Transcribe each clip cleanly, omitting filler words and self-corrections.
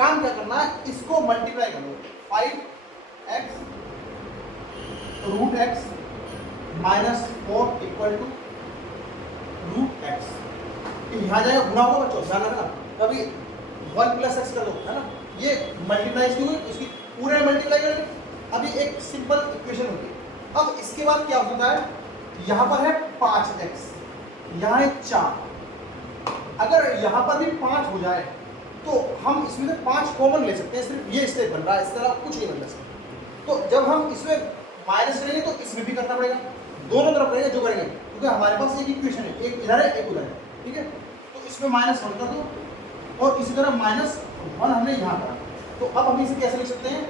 काम क्या करना है, इसको मल्टीप्लाई करो 5x root x minus 4 equal to root x. यहाँ जाएगा गुना होगा बच्चों, ध्यान रखना, कभी 1 प्लस एक्स कर दो, है ना, ये मल्टीप्लाई क्यों हुई, इसकी पूरे मल्टीप्लाई करेंगे। अभी एक सिंपल इक्वेशन होती है। अब इसके बाद क्या होता है, यहाँ पर है 5x, यहाँ है 4। अगर यहाँ पर भी 5 हो जाए तो हम इसमें से 5 कॉमन ले सकते हैं, सिर्फ ये स्टेप बन रहा है, इस तरह कुछ नहीं बन सकता। तो जब हम इसमें माइनस करेंगे तो इसमें भी करना पड़ेगा, दोनों तरफ करेंगे जो करेंगे, क्योंकि हमारे पास एक इक्वेशन है, एक इधर है एक उधर है, ठीक है। तो इसमें -1 कर दो और इसी तरह -1 हमने यहाँ करा। तो अब हम इसे कैसे लिख सकते हैं,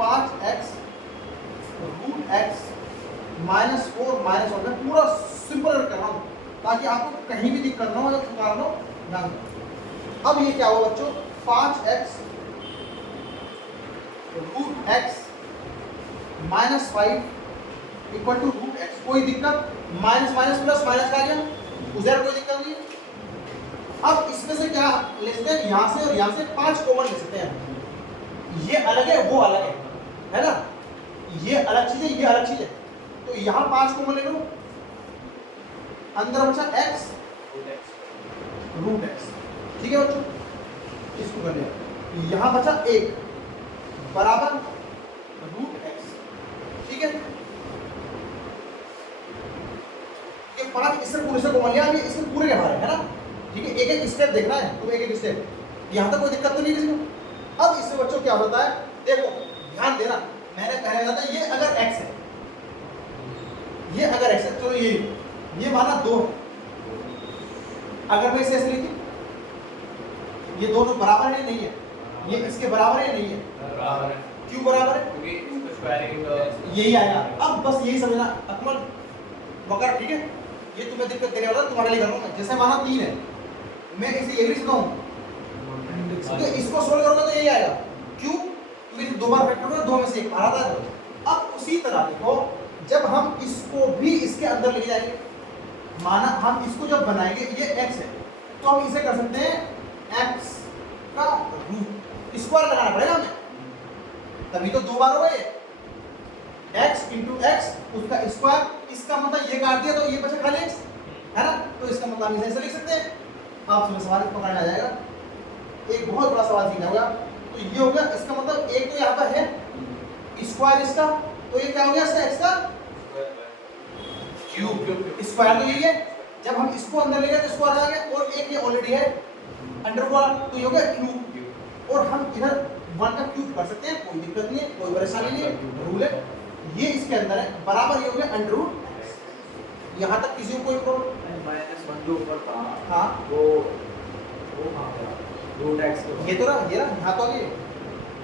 5x root x minus 4 minus 1 में पूरा सिंपल कर रहा हूँ ताकि आपको कहीं भी दिक्कत ना हो या सुधार लो ना। अब ये क्या हुआ बच्चों, 5x root x minus 5 equal to root x. कोई दिक्कत, माइनस माइनस प्लस माइनस का गया, उधर कोई दिक्कत नहीं है। अब इसमें से क्या ले सकते हैं, यहाँ से और यहाँ से 5 कॉमन ले सकते हैं। ये अलग है वो अलग है ना, ये अलग चीज है ये अलग चीज है। तो यहाँ 5 कॉमन ले लो, अंदर बचा x रूट एक्स, ठीक है बच्चों, इसको कर लिया। यहाँ बचा 1 बराबर रूट एक्स, ठीक है। ये 5 इससे पूरे से कॉमन लिया, अभी इसके पूरे के बाहर है ना, ठीक है। एक एक स्टेप देखना है, तो एक एक स्टेप, यहाँ तक कोई दिक्कत तो नहीं है इसमें। अब इससे बच्चों क्या होता है, देखो ध्यान देना, मैंने पहले बताया था, ये अगर x है, ये अगर x है, तो ये माना 2 है। अगर मैं इसे ऐसे लिखूं, ये दोनों बराबर है नहीं है, ये इसके बराबर है नहीं है, बराबर है। क्यों बराबर है, क्योंकि इसको स्क्वायरिंग यही आएगा। अब बस यही समझना अकमल वगैरह, ठीक है। ये तुम्हें दिक्कत देने वाला तुम्हारे लिए कर रहा हूं मैं। जैसे माना 3 है, मैं इसे ये लिखता हूं, तो इसको सोल्व करोगे तो यही आएगा, क्यों, क्योंकि 2 बार फैक्टर में 2 में से 1 बाहर आता है। अब उसी तरह देखो, जब हम इसको भी इसके अंदर लेके जाएंगे, माना हम इसको जब बनाएंगे, ये x है, तो हम इसे कर सकते हैं x का रूट, स्क्वायर लगाना पड़ेगा हमें, तभी तो 2 बार हो गए, x इंटू एक्स उसका स्क्वायर, इसका मतलब ये काट दिया तो ये बचा खाली x, है ना। तो इसका मतलब हम इसे ऐसे लिख सकते हैं। आप तुम्हें सवाल पकड़ना आ जाएगा, एक बहुत बड़ा सवाल सीखना होगा। तो ये हो गया, इसका मतलब एक तो यहाँ पर है स्क्वायर इसका, तो ये क्या हो गया, इसका x का क्यूब, स्क्वायर तो यही है। जब हम इसको अंदर ले गए तो स्क्वायर आ गया, और एक ये ऑलरेडी है अंडर वाला, तो ये हो गया क्यूब। और हम इधर 1 का क्यूब कर सकते हैं, कोई दिक्कत नहीं है, कोई परेशानी नहीं है, रूल है। ये इसके अंदर है, बराबर ये हो गया अंडर रूट। यहाँ तक किसी को कोई प्रॉब्लम, -1 जो ऊपर था, हाँ वो कहाँ गया, रूट एक्स को, ये तो रहा, ये रहा, यहाँ तो आ गया।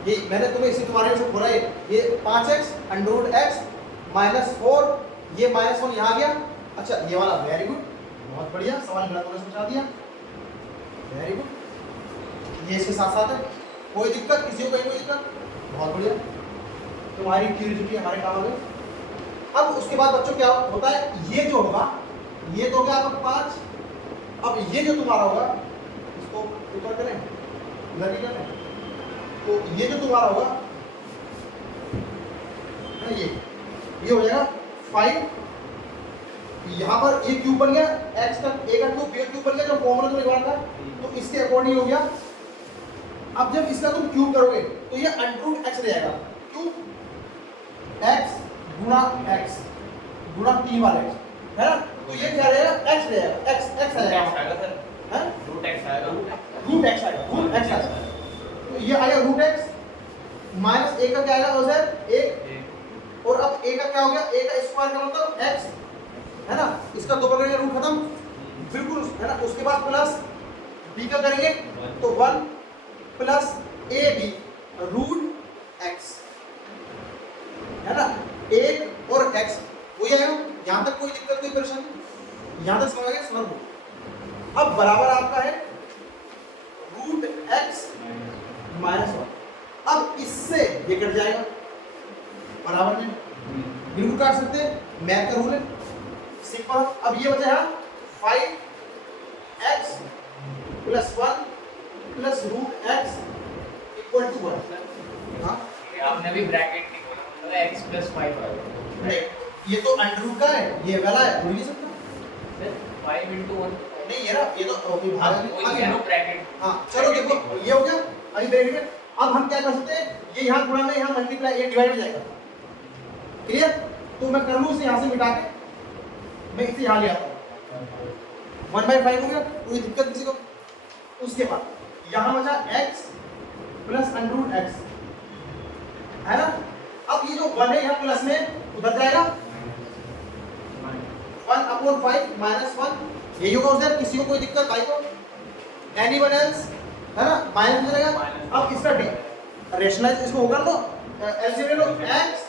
ये मैंने तुम्हें इसी तुम्हारे से बोला है, ये 5x under root x minus 4, ये -1 यहाँ आ गया। अच्छा ये वाला वेरी गुड, बहुत बढ़िया, सवाल गलत होने से बचा दिया, वेरी गुड। ये इसके साथ साथ है, कोई दिक्कत किसी को, कोई दिक्कत, बहुत बढ़िया, तुम्हारी क्यूरियोसिटी हमारे काम आ गई। अब उसके बाद बच्चों क्या होता है, ये जो होगा, ये तो हो गया आपका 5। अब ये जो तुम्हारा होगा, इसको ऊपर करें, इधर भी करें, तो ये जो तुम्हारा होगा ये हो जाएगा 5। यहाँ पर ये क्यूब बन गया, x का a का क्यूब b का क्यूब बन गया, जो फॉर्मूला तुमने निकाला था, तो इसके अकॉर्डिंग हो गया। अब जब इसका तुम क्यूब करोगे तो ये अंडर रूट x रहेगा, क्यों, x गुणा x गुणा 3 वाला x, है ना। तो ये क्या रहेगा, x रहेगा, x आ जाएगा, है रूट एक्स आएगा, रूट x आएगा। तो ये आएगा रूट x माइनस a का क्या आएगा उधर 1, और अब a का क्या हो गया, a का स्क्वायर का मतलब x, है ना। इसका 2 बार करेंगे रूट खत्म, बिल्कुल, है ना। उसके बाद प्लस b का करेंगे तो 1 प्लस ab रूट x, है ना, 1 और x वही आएगा। यहाँ तक कोई दिक्कत कोई परेशानी, यहाँ तक समझ गए, समझ लो। अब बराबर आपका है रूट x माइनस 1। अब इससे ये कट जाएगा, बराबर में बिल्कुल काट सकते हैं, मैथ का रूल है सिंपल। अब ये बचा है 5x plus 1 plus root x equal to 1। हाँ आपने भी ब्रैकेट नहीं बोला, मतलब x + 5 आ गया। नहीं, ये तो अंडर रूट का है, ये वाला है, हो ही नहीं सकता। फिर 5 × 1 नहीं ये तो अभी भाग वही है ना ब्रैकेट। हाँ चलो देखो ये हो गया अभी ब्रैकेट में। अब हम क्या कर सकते हैं, ये यहाँ गुणा में यहाँ मल्टीप्लाई, ये डिवाइड में जाएगा। क्लियर? तो मैं कर लूँ इसे यहाँ से मिटा के, मैं इसे यहाँ ले आता हूँ, 1/5 हो गया, कोई दिक्कत किसी को? उसके बाद यहाँ बचा x प्लस √x, है ना? अब ये जो 1 है यहाँ प्लस में उधर जाएगा, 1/5 -1, यही होगा उधर। किसी को कोई दिक्कत भाई को? एनीवन एल्स, है ना? माइनस हो जाएगा। अब इसका रेशनलाइज इसको होगा लो, एलसीएम ले लो, x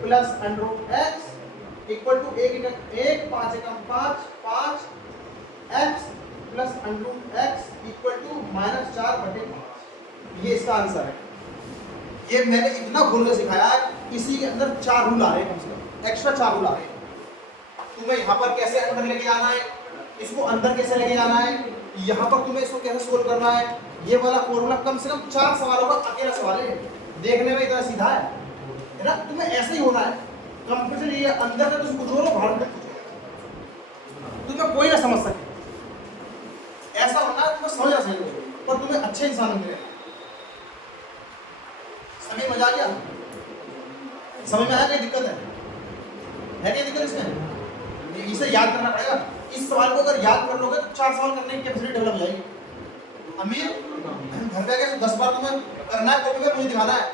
plus √x equal to 1 5 एकम 5 5 x plus √x equal to -4/5। ये इसका आंसर है। ये मैंने इतना खोल के सिखाया है, इसी के अंदर 4 रूल आ रहे हैं, कम से कम एक्स्ट्रा 4 रूल आ रहे हैं। तुम्हें यहाँ पर कैसे अंदर लेके जाना है, इसको अंदर कैसे लेके जाना है, यहाँ पर तुम्हें इसको कैसे सोल्व करना है, ये वाला फॉर्मूला कम से कम 4 सवालों का अकेला सवाल है। देखने में इतना सीधा है ना? तुम्हें ऐसे ही होना है। कंप्यूटर ये अंदर का तुम कुछ हो, बाहर का कुछ हो, तुम्हें कोई ना समझ सके। ऐसा होना है तुम्हें समझना चाहिए, और तुम्हें अच्छे इंसान मिले। समझ मजा आ गया? समझ में आया? कोई दिक्कत है क्या दिक्कत इसमें? इसे याद करना पड़ेगा। इस सवाल को अगर याद कर लोगे तो 4 सवाल करने की कैपेसिटी डेवलप हो जाएगी। अमीर घर पे आके 10 बार तुम्हें करना है, कॉपी पे मुझे दिखाना है।